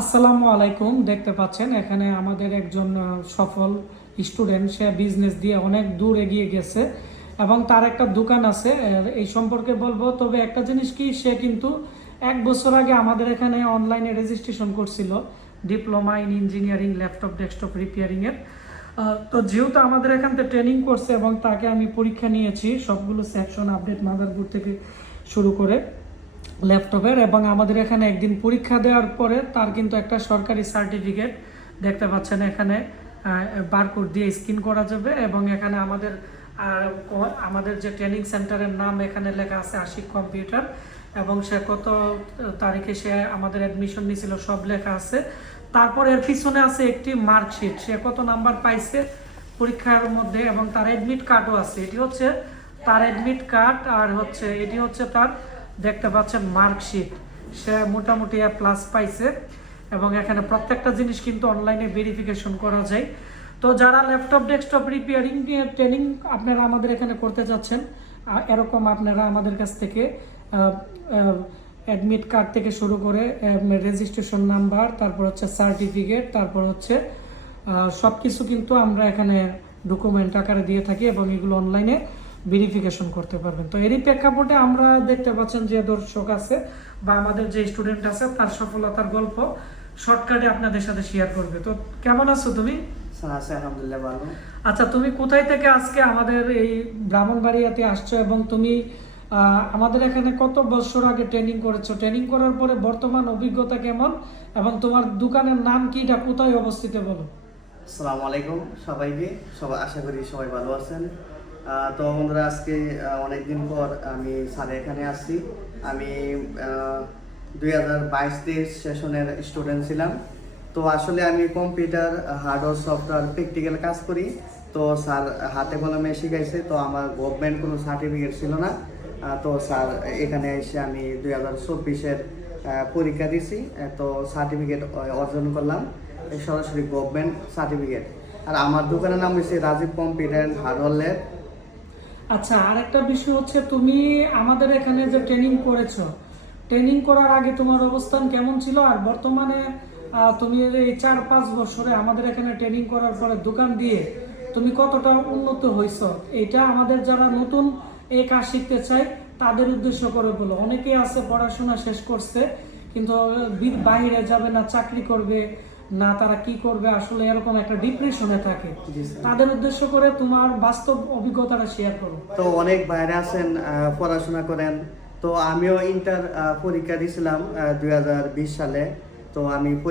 আসসালামু আলাইকুম। দেখতে পাচ্ছেন এখানে আমাদের একজন সফল স্টুডেন্ট, সে বিজনেস দিয়ে অনেক দূর এগিয়ে গেছে এবং তার একটা দোকান আছে। এই সম্পর্কে বলবো, তবে একটা জিনিস কি, সে কিন্তু 1 বছর আগে আমাদের এখানে অনলাইনে রেজিস্ট্রেশন করছিল diploma in engineering laptop desktop রিপেয়ারিংয়ের। তো যেহেতু আমাদের এখান থেকে ট্রেনিং করছে এবং তাকে আমি পরীক্ষা নিয়েছি সবগুলো সেকশন, আপডেট মাদারবোর্ড থেকে শুরু করে ল্যাপটপের, এবং আমাদের এখানে একদিন পরীক্ষা দেওয়ার পরে তার কিন্তু একটা সরকারি সার্টিফিকেট দেখতে পাচ্ছেন এখানে বারকোড দিয়ে স্ক্যান করা যাবে। এবং এখানে আমাদের যে ট্রেনিং সেন্টারের নাম এখানে লেখা আছে আশিক কম্পিউটার, এবং সে কত তারিখে সে আমাদের অ্যাডমিশন নিয়েছিল সব লেখা আছে। তারপর এর পিছনে আছে একটি মার্কশিট, সে কত নাম্বার পাইছে পরীক্ষার মধ্যে, এবং তার অ্যাডমিট কার্ডও আছে। এটি হচ্ছে তার অ্যাডমিট কার্ড, আর এটি হচ্ছে তার, দেখতে পাচ্ছেন, মার্কশিট। সে মোটামুটি প্লাস পাইছে, এবং এখানে প্রত্যেকটা জিনিস কিন্তু অনলাইনে ভেরিফিকেশন করা যায়। তো যারা ল্যাপটপ ডেস্কটপ রিপেয়ারিং নিয়ে ট্রেনিং আপনারা আমাদের এখানে করতে যাচ্ছেন, এরকম আপনারা আমাদের কাছ থেকে অ্যাডমিট কার্ড থেকে শুরু করে রেজিস্ট্রেশন নাম্বার, তারপর হচ্ছে সার্টিফিকেট, তারপর হচ্ছে সব কিছু কিন্তু আমরা এখানে ডকুমেন্ট আকারে দিয়ে থাকি, এবং এগুলো অনলাইনে ভেরিফিকেশন করতে পারবেন। তো এরই প্রেক্ষাপটে আমরা দেখতে পাচ্ছেন যে দর্শক আছে বা আমাদের যে স্টুডেন্ট আছে, তার সফলতার গল্প শর্টকাটে আপনাদের সাথে শেয়ার করবে। তো কেমন আছো তুমি? আলহামদুলিল্লাহ ভালো। আচ্ছা, তুমি কোথায় থেকে আজকে আমাদের এই ব্রাহ্মণবাড়িয়াতে আসছো, এবং তুমি আমাদের এখানে কত বছর আগে ট্রেনিং করেছো? ট্রেনিং করার পরে বর্তমান অভিজ্ঞতা কেমন, এবং তোমার দোকানের নাম কি, এটা কোথায় অবস্থিত, বলো। আসসালামু আলাইকুম সবাইকে, আশা করি সবাই ভালো আছেন। তো বন্ধুরা, আজকে অনেকদিন পর আমি স্যারের এখানে আসছি। আমি 2022-23 সেশনের স্টুডেন্ট ছিলাম। তো আসলে আমি কম্পিউটার হার্ডওয়্যার সফটওয়্যার প্র্যাকটিক্যাল কাজ করি। তো স্যার হাতে কলমে শিখাইছে। তো আমার গভর্নমেন্ট কোনো সার্টিফিকেট ছিল না। তো স্যার এখানে এসে আমি 2024-এর পরীক্ষা দিছি। তো সার্টিফিকেট অর্জন করলাম, সরাসরি গভর্নমেন্ট সার্টিফিকেট। আর আমার দোকানের নাম হচ্ছে Rajiv computer and hardware lab. আচ্ছা, আর একটা বিষয় হচ্ছে, তুমি আমাদের এখানে যে ট্রেনিং করেছো, ট্রেনিং করার আগে তোমার অবস্থান কেমন ছিল, আর বর্তমানে তুমি এই 4-5 বছরে আমাদের এখানে ট্রেনিং করার পরে দোকান দিয়ে তুমি কতটা উন্নত হয়েছো, এটা আমাদের যারা নতুন এই কাজ শিখতে চায় তাদের উদ্দেশ্য করে বলো। অনেকেই আছে পড়াশোনা শেষ করছে কিন্তু বাইরে যাবে না, চাকরি করবে না, তারা কি করবে আসলে, এরকম একটা ডিপ্রেশনে থাকে। তাদের উদ্দেশ্য করে তোমার বাস্তব অভিজ্ঞতাটা শেয়ার করো। তো অনেক বাইরে আছেন, পড়াশোনা করেন। তো আমিও ইন্টার পরীক্ষা দিয়েছিলাম 2020 সালে। তো আমি